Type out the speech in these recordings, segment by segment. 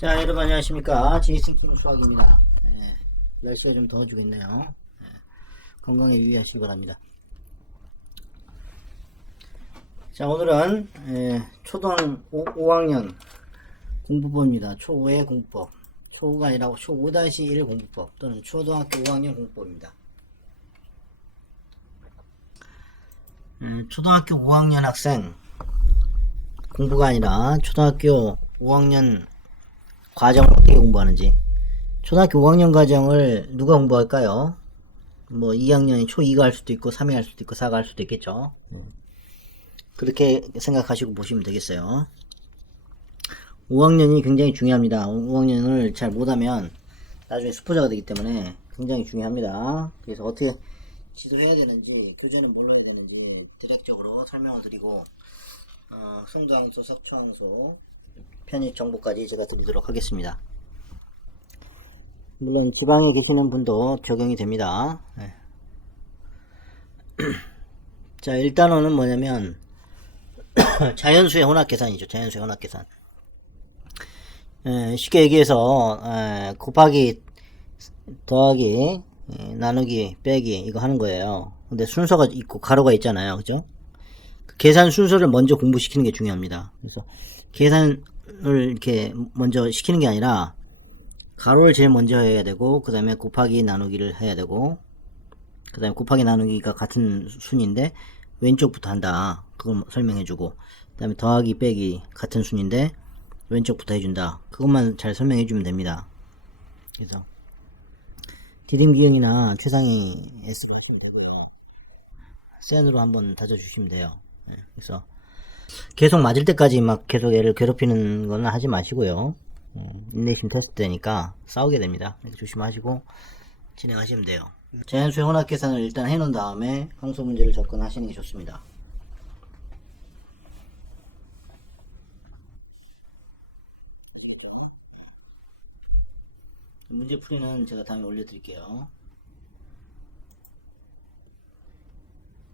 자, 여러분 안녕하십니까. 지식팀 수학입니다. 날씨가 좀 더워지고 있네요. 건강에 유의하시기 바랍니다. 자, 오늘은 초등 5학년 공부법입니다. 초5의 공부법. 초5가 아니라 초5-1 공부법 또는 초등학교 5학년 공부법입니다. 초등학교 5학년 학생 공부가 아니라 초등학교 5학년 과정을 어떻게 공부하는지. 초등학교 5학년 과정을 누가 공부할까요? 뭐 2학년이 초2가 할 수도 있고 3이 할 수도 있고 4가 할 수도 있겠죠. 그렇게 생각하시고 보시면 되겠어요. 5학년이 굉장히 중요합니다. 5학년을 잘 못하면 나중에 수포자가 되기 때문에 굉장히 중요합니다. 그래서 어떻게 지도해야 되는지, 교재는 뭘 해야 되는지 디렉적으로 설명을 드리고 성도함수, 석초함수, 편입 정보까지 제가 드리도록 하겠습니다. 물론 지방에 계시는 분도 적용이 됩니다. 자, 1단원은 뭐냐면 자연수의 혼합계산이죠. 자연수의 혼합계산. 쉽게 얘기해서 곱하기, 더하기, 나누기, 빼기 이거 하는 거예요. 근데 순서가 있고 가로가 있잖아요. 그죠? 그 계산 순서를 먼저 공부시키는 게 중요합니다. 그래서 계산을 이렇게 먼저 시키는 게 아니라 가로를 제일 먼저 해야 되고, 그 다음에 곱하기 나누기를 해야 되고, 그 다음에 곱하기 나누기가 같은 순인데 왼쪽부터 한다. 그걸 설명해주고, 그 다음에 더하기 빼기 같은 순인데 왼쪽부터 해준다. 그것만 잘 설명해주면 됩니다. 그래서 디딤기형이나 최상위 S가 센으로 한번 다져주시면 돼요. 그래서 계속 맞을 때까지 막 계속 얘를 괴롭히는 거는 하지 마시고요. 인내심 테스트되니까 싸우게 됩니다. 조심하시고 진행하시면 돼요. 자연수의 혼합 계산을 일단 해놓은 다음에 항소 문제를 접근하시는 게 좋습니다. 문제풀이는 제가 다음에 올려드릴게요.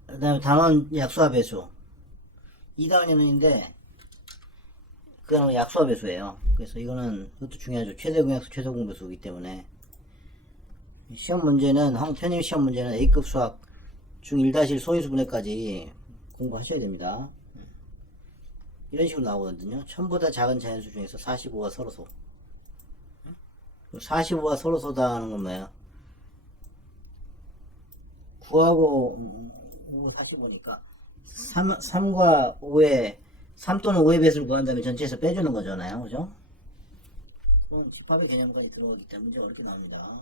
그 다음에 단원 약수와 배수. 2단원 연원인데 그거는 약수와 배수예요. 그래서 이거는 그것도 중요하죠. 최대공약수, 최소공배수이기 때문에 시험 문제는 편입 시험 문제는 A급 수학 중 1-1 소인수분해까지 공부하셔야 됩니다. 이런 식으로 나오거든요. 1000보다 작은 자연수 중에서 45가 서로소. 45가 서로소다 하는 건 뭐예요? 9하고 5, 45니까 3과 5의 3 또는 5의 배수를 구한 다음에 전체에서 빼주는 거잖아요. 그죠? 그건 집합의 개념까지 들어가기 때문에 문제 어렵게 나옵니다.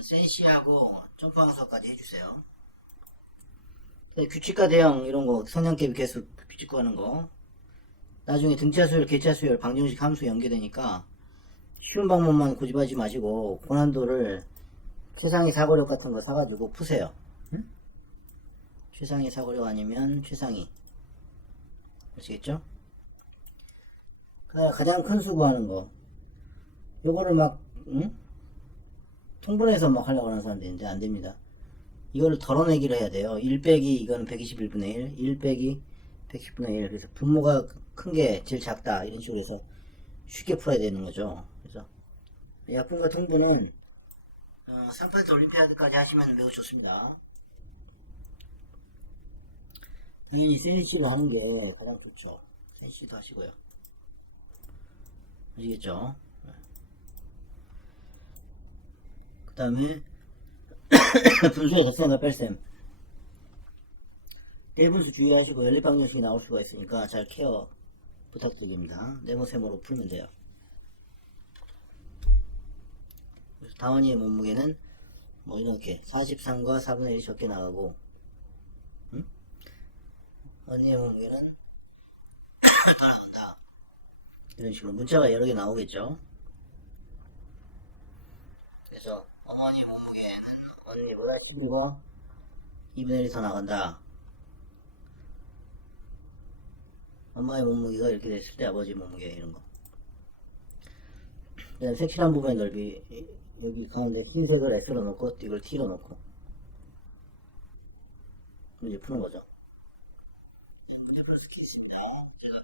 센시하고 점프항수까지 해주세요. 규칙과 대형 이런 거 성량계비 개수 규칙 구하는 거 나중에 등차수열, 개차수열, 방정식 함수 연계되니까 쉬운 방법만 고집하지 마시고 고난도를 최상위 사고력 같은 거 사가지고 푸세요. 응? 최상위 사고력 아니면 최상위 아시겠죠? 가장 큰 수 구하는 거 요거를 막 응? 통분해서 막 하려고 하는 사람들이 있는데 안됩니다. 이거를 덜어내기를 해야 돼요. 1 빼기 이거는 121분의 1 1 빼기 110분의 1 그래서 분모가 큰 게 제일 작다 이런 식으로 해서 쉽게 풀어야 되는 거죠. 그래서 약분과 통분은 3파트 올림피아드까지 하시면 매우 좋습니다. 당연히 센시를 하는 게 가장 좋죠. 센시도 하시고요. 아시겠죠? 그 다음에 분수의 덧셈과 뺄셈 대분수 주의하시고 연립방정식이 나올 수가 있으니까 잘 케어 부탁드립니다. 네모세모로 풀면 돼요. 그래서 다원이의 몸무게는 뭐 이렇게 43과 4분의 1이 적게 나가고 언니의 몸무게는 따라간다. 이런 식으로 문자가 여러 개 나오겠죠. 그래서 어머니 몸무게는 언니보다 큰 거 2분의 1이 더 나간다. 엄마의 몸무게가 이렇게 됐을 때 아버지 몸무게 이런 거. 그다음 색칠한 부분의 넓이 여기 가운데 흰색을 X로 놓고 이걸 T로 놓고 문제 푸는 거죠. 문제 풀 수 있습니다. 제가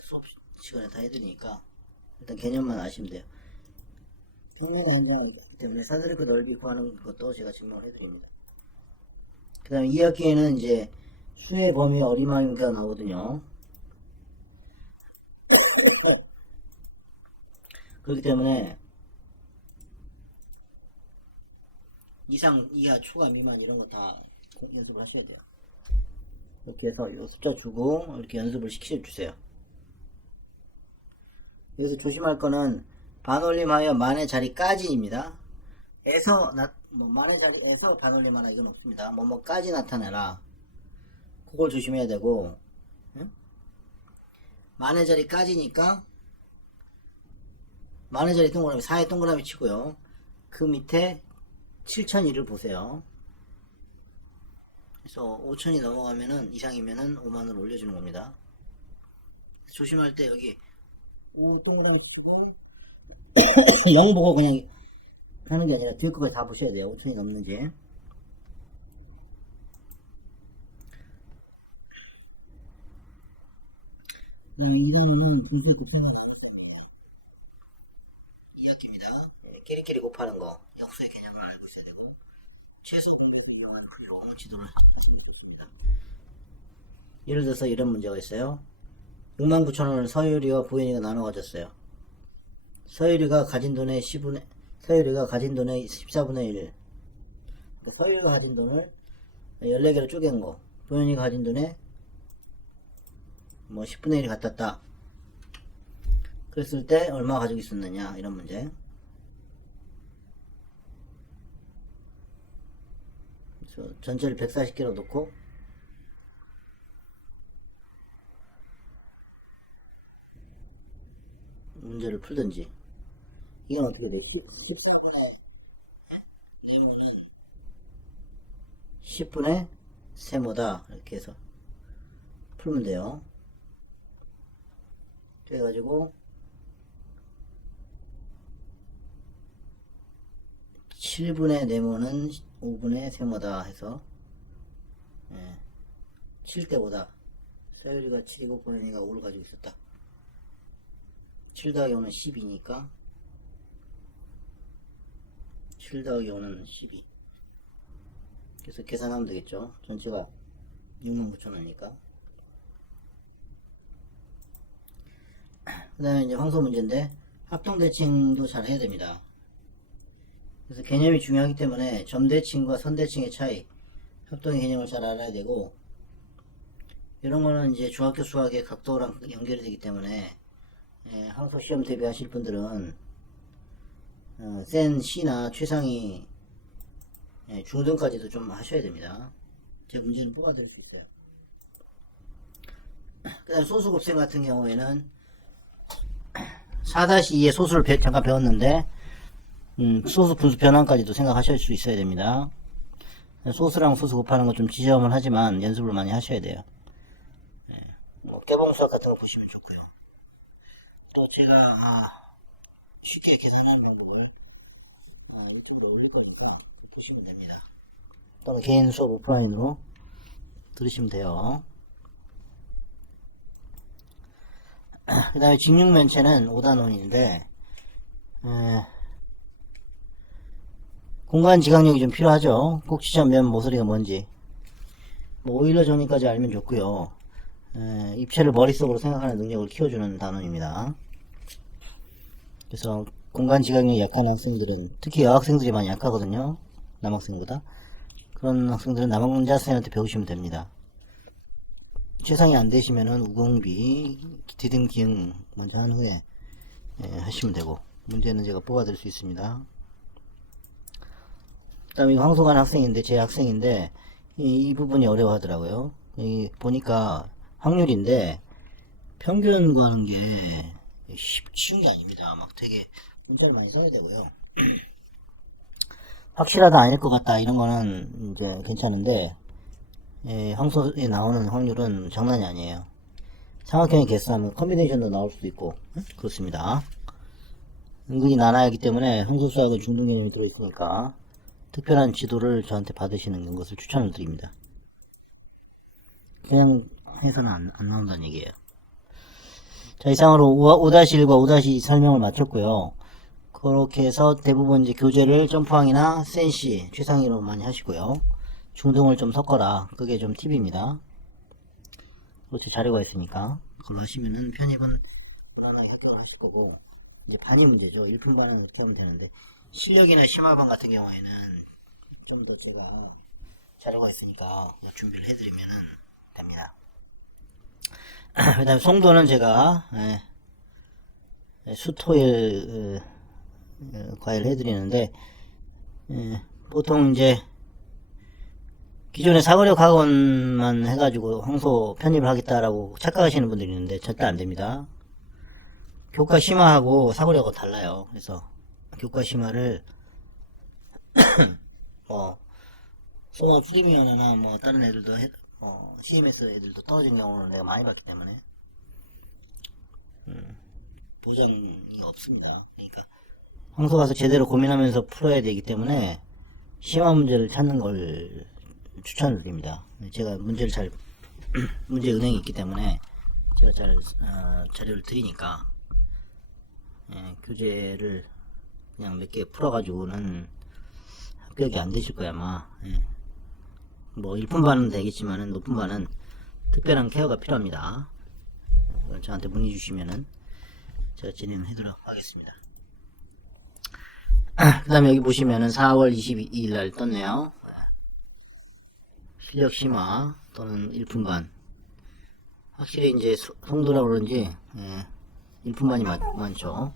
수업 시간에 다 해드리니까 일단 개념만 아시면 돼요. 생명의 안정이기 때문에 사드리프 넓이 구하는 것도 제가 증명을 해드립니다. 그 다음에 2학기에는 이제 수의 범위 어리망이가 나오거든요. 그렇기 때문에 이상, 이하, 초과, 미만 이런 거 다 연습을 하셔야 돼요. 이렇게 해서 이 숫자 주고 이렇게 연습을 시켜주세요. 여기서 조심할 거는 반올림하여 만의 자리까지입니다. 만의 자리에서 반올림하라 이건 없습니다. 뭐뭐까지 나타내라. 그걸 조심해야 되고, 응? 만의 자리까지니까 만의 자리 동그라미 4의 동그라미 치고요. 그 밑에 7001을 보세요. 그래서 5000이 넘어가면은 이상이면은 5만을 올려주는 겁니다. 조심할 때 여기 5 동그라미 치고 0 보고 그냥 하는 게 아니라 뒤에 거까지 다 보셔야 돼요. 5000이 넘는지. 이 단어는 분수의 곱셈과 나눗셈입니다. 2학기입니다. 끼리끼리 곱하는 거 역수의 개념을 알고 있어야 되고 최소 공략을 이용한 풀로 지도를 했습니다. 예를 들어서 이런 문제가 있어요. 69,000원을 서유리와 부연이가 나눠 가졌어요. 서유리가 가진 돈의 14분의 1. 그러니까 서유리가 가진 돈을 14개로 쪼갠 거. 부연이가 가진 돈의 뭐 10분의 1이 같았다. 그랬을 때 얼마 가지고 있었느냐 이런 문제. 그래서 전체를 140개로 놓고 문제를 풀든지. 이건 어떻게 돼? 14분의 네모는 10분의 세모다 이렇게 해서 풀면 돼요. 그래가지고 7분의 네모는 5분의 세모다 해서 7대보다 서열이가 7이고 보현이가 5를 가지고 있었다. 7 더하기 5는 12니까 7 더하기 5는 12. 그래서 계산하면 되겠죠. 전체가 69,000원이니까. 그 다음에 이제 황소 문제인데 합동대칭도 잘 해야 됩니다. 그래서 개념이 중요하기 때문에 점대칭과 선대칭의 차이, 합동의 개념을 잘 알아야 되고, 이런 거는 이제 중학교 수학의 각도랑 연결이 되기 때문에 항소 시험 대비하실 분들은 센 C나 최상위 중등까지도 좀 하셔야 됩니다. 제 문제는 뽑아드릴 수 있어요. 그 다음 소수 곱셈 같은 경우에는 4-2의 소수를 잠깐 배웠는데 소수 분수 변환까지도 생각하실 수 있어야 됩니다. 소수랑 소수 곱하는 거 좀 지저분을 하지만 연습을 많이 하셔야 돼요. 개봉 수학 같은 거 보시면 좋고요. 또 제가 쉽게 계산하는 방법을 유튜브에 올릴 거니까 보시면 됩니다. 또는 개인 수업 오프라인으로 들으시면 돼요. 그 다음에 직육면체는 5단원인데 공간 지각력이 좀 필요하죠. 꼭지점 모서리가 뭔지 뭐 오일러 정리까지 알면 좋고요. 입체를 머릿속으로 생각하는 능력을 키워주는 단원입니다. 그래서 공간 지각력이 약한 학생들은 특히 여학생들이 많이 약하거든요. 남학생보다. 그런 학생들은 남자 선생님한테 배우시면 됩니다. 최상이 안 되시면은 우공비, 디딤, 기응 먼저 한 후에 하시면 되고 문제는 제가 뽑아드릴 수 있습니다. 그 다음에 황소관 학생인데 제 학생인데 이 부분이 어려워하더라고요. 여기 보니까 확률인데 평균 구하는 게 쉬운 게 아닙니다. 막 되게 문제를 많이 써야 되고요. 확실하다 아닐 것 같다 이런 거는 이제 괜찮은데 황소에 나오는 확률은 장난이 아니에요. 삼각형의 개수하면 컨비네이션도 나올 수도 있고 그렇습니다. 은근히 난하기 때문에 황소 수학은 중등 개념이 들어있으니까 특별한 지도를 저한테 받으시는 것을 추천을 드립니다. 그냥 해서는 안 나온다는 얘기예요. 자, 이상으로 5-1과 5-2 설명을 마쳤고요. 그렇게 해서 대부분 이제 교재를 점프항이나 센시, 최상위로 많이 하시고요. 중등을 좀 섞어라. 그게 좀 팁입니다. 그렇게 자료가 있으니까. 그걸로 하시면은 편입은 편안하게 합격하실 거고, 이제 반이 문제죠. 1분반은 그렇게 하면 되는데, 실력이나 심화반 같은 경우에는 좀 더 제가 자료가 있으니까 준비를 해드리면은 됩니다. 그 다음에 송도는 제가 수토일 과외를 해드리는데, 보통 이제 기존에 사거리역 학원만 해가지고 황소 편입을 하겠다라고 착각하시는 분들이 있는데 절대 안됩니다. 교과 심화하고 사거리역은 달라요. 그래서 교과 심화를 뭐 소아 프리미어나 뭐 다른 애들도 CMS 애들도 떨어진 경우는 내가 많이 봤기 때문에 보장이 없습니다. 그러니까 황소 가서 제대로 고민하면서 풀어야 되기 때문에 심화 문제를 찾는 걸 추천을 드립니다. 제가 문제를 잘 문제 은행이 있기 때문에 제가 잘 자료를 드리니까 교재를 그냥 몇 개 풀어가지고는 합격이 안 되실 거야 아마. 뭐 1분반은 되겠지만은 높은 반은 특별한 케어가 필요합니다. 저한테 문의 주시면은 제가 진행하도록 하겠습니다. 그 다음에 여기 보시면은 4월 22일 날 떴네요. 실력 심화 또는 1분반. 확실히 이제 송도라 그런지 1분반이 많죠.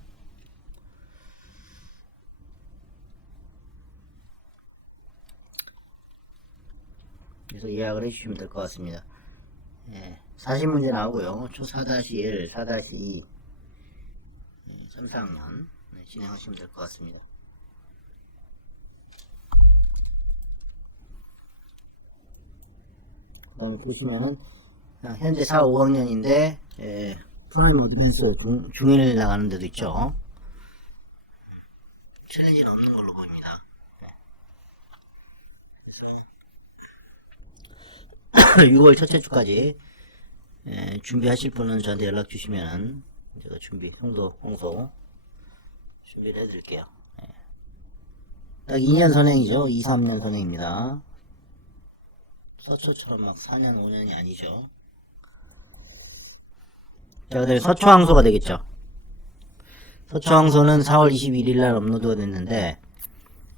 그래서 예약을 해주시면 될 것 같습니다. 40문제 나오고요. 초 4-1, 4-2, 3, 4학년 진행하시면 될 것 같습니다. 그 다음에 보시면은 현재 4, 5학년인데 프라임 어드밴스 중1 나가는 데도 있죠. 챌린지는 없는 걸로 보입니다. 그래서 6월 첫째 주까지 준비하실 분은 저한테 연락 주시면 제가 송도 홍소 준비를 해드릴게요. 딱 2년 선행이죠. 2, 3년 선행입니다. 서초처럼 막 4년, 5년이 아니죠. 자, 그 다음에 서초항소가 되겠죠. 서초항소는 4월 21일 날 업로드가 됐는데,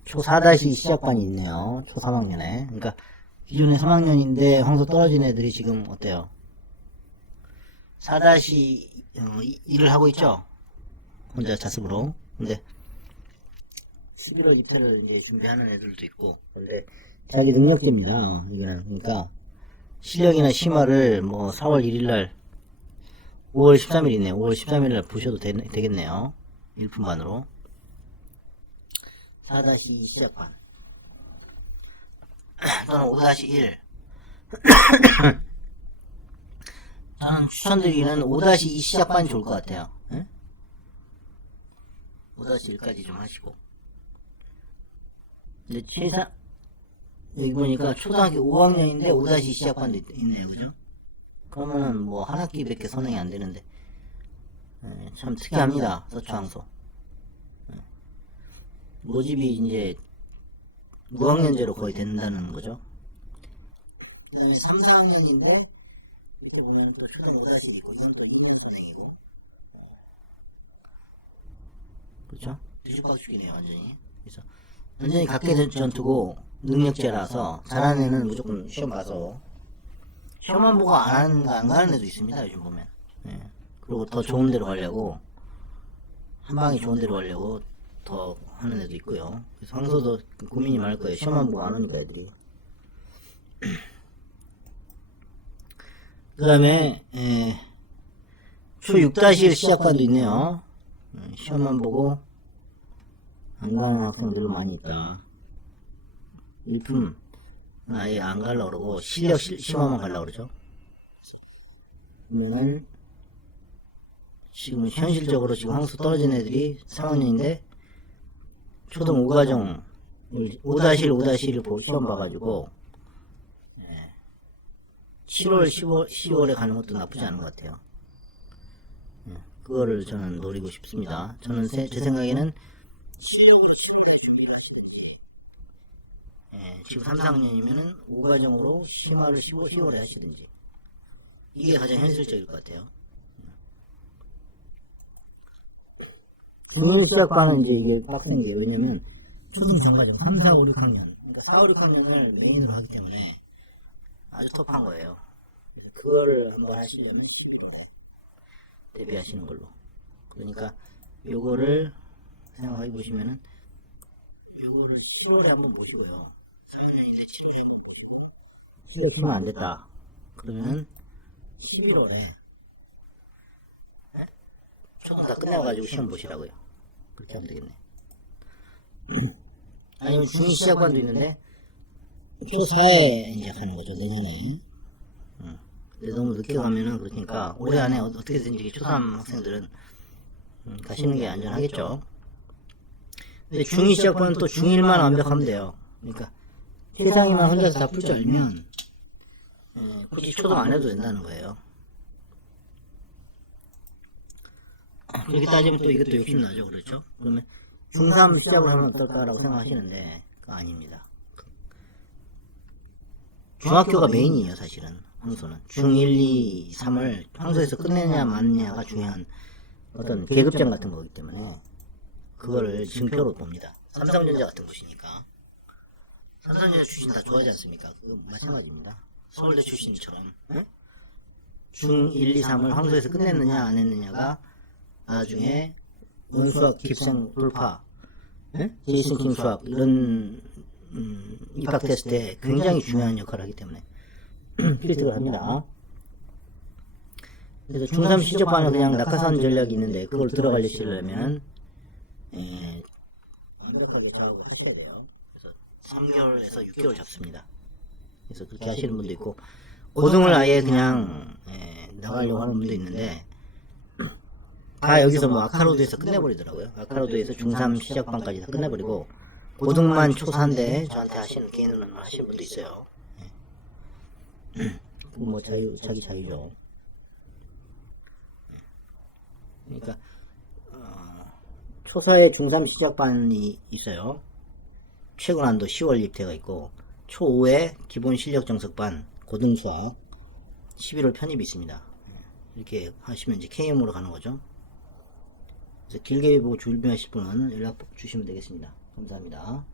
초 4-2 시작반이 있네요. 초 3학년에. 그러니까, 기존에 3학년인데, 황소 떨어진 애들이 지금 어때요? 4-1을 하고 있죠? 혼자 자습으로. 근데, 11월 입사를 이제 준비하는 애들도 있고, 근데, 자기 능력제입니다. 이거는. 그러니까, 실력이나 심화를 뭐 4월 1일날 5월 13일 있네요. 5월 13일날 보셔도 되겠네요. 1분반으로 4-2 시작반 또는 5-1 저는 추천드리기는 5-2 시작반이 좋을 것 같아요. 5-1까지 좀 하시고 근데 여기 보니까 초등학교 5학년인데 5-2 시작반도 있네요. 그죠? 그러면은 뭐 한 학기밖에 선행이 안 되는데 참 특이합니다. 서초항소 모집이 이제 무학년제로 거의 된다는 거죠. 그 다음에 3, 4학년인데 이렇게 보면 또 초등 5-1 있고 이건 또 1년 선행이고 그렇죠? 뒤죽박죽이네요 완전히. 그래서 완전히 각계 전투고 능력제라서 잘하는 애는 무조건 시험 봐서 시험만 보고 안 가는 애도 있습니다. 요즘 보면. 그리고 더 좋은 데로 가려고 한 방에 좋은 데로 가려고 더 하는 애도 있고요. 그래서 황소도 고민이 많을 거예요. 시험만 보고 안 오니까 애들이. 그 다음에 초 6-1 시작반도 있네요. 시험만 보고 안 가는 학생들도 많이 있다. 일품 아예 안 가려고 그러고 실력 심화만 가려고 그러죠. 그러면은 지금 현실적으로 지금 황소 떨어진 애들이 3학년인데 초등 5과정 5-1, 5-1을 시험 봐가지고 7월, 10월에 가는 것도 나쁘지 않은 것 같아요. 그거를 저는 노리고 싶습니다. 저는 제 생각에는 실력으로 치는 데 준비를 하시든지, 예, 지금 3, 4학년이면은 5과정으로 심화를 10월에 하시든지, 이게 가장 현실적일 것 같아요. 금융 시작반은 이제 이게 빡센 게, 왜냐면 초등 전과정 3, 4, 5, 6학년, 그러니까 4, 5, 6학년을 메인으로 하기 때문에 아주 터프한 거예요. 그래서 그거를 한번 하시려면 대비하시는 걸로. 그러니까 요거를 생각해 보시면은, 요거를 7월에 한번 보시고요. 4학년인데 7월에 실력 키면 안 됐다 그러면은 11월에 초등 다 끝내가지고 시험 보시라고요. 그렇게 하면 되겠네. 아니면 중2 시작반도 있는데 초4에 이제 가는 거죠, 내년에. 근데 너무 늦게 가면은, 그러니까 올해 안에 어떻게든지 초3 학생들은 가시는 게 안전하겠죠. 근데 중2 시작반은 또 중1만 완벽하면 돼요. 그러니까 세상에만 혼자서 다 풀 줄 알면 굳이 초등 안 해도 된다는 거예요. 그렇게 따지면 또 이것도 욕심나죠, 그렇죠? 그러면 중3 시작을 하면 어떨까라고 생각하시는데 그거 아닙니다. 중학교가 메인이에요, 사실은. 황소는 중1, 2, 3을 황소에서 끝내냐 마느냐가 중요한 어떤 계급점 같은 거기 때문에 그거를 증표로 봅니다. 삼성전자 같은 곳이니까. 삼성전자 출신 다 좋아하지 않습니까? 그거 마찬가지입니다. 서울대 출신처럼 중1, 2, 3을 황소에서 끝냈느냐 안 했느냐가 나중에 원수학 깁생 돌파, 제이슨킹 수학 이런 입학 테스트에 굉장히 중요한 역할을 하기 때문에 필터를 합니다. 그래서 중3 시적반은 그냥 낙하산 전략이 있는데 그걸 들어가려시려면 완벽하게 들어가고 하셔야 돼요. 그래서 3개월에서 6개월 잡습니다. 그래서 그렇게 하시는 분도 있고, 고등을 아예 그냥 나가려고 하는 분도 있는데, 다 여기서 뭐 아카로드에서 끝내버리더라고요. 아카로드에서 중3 시작반까지 다 끝내버리고 고등만 초4인데 저한테 하시는 개인으로 하시는 분도 있어요. 뭐 자기 자유죠. 그러니까 초4에 중3 시작반이 있어요. 최고난도 10월 입대가 있고, 초5에 기본 실력 정석반 고등수학 11월 편입이 있습니다. 이렇게 하시면 이제 KM으로 가는 거죠. 그래서 길게 보고 준비하실 분은 연락 주시면 되겠습니다. 감사합니다.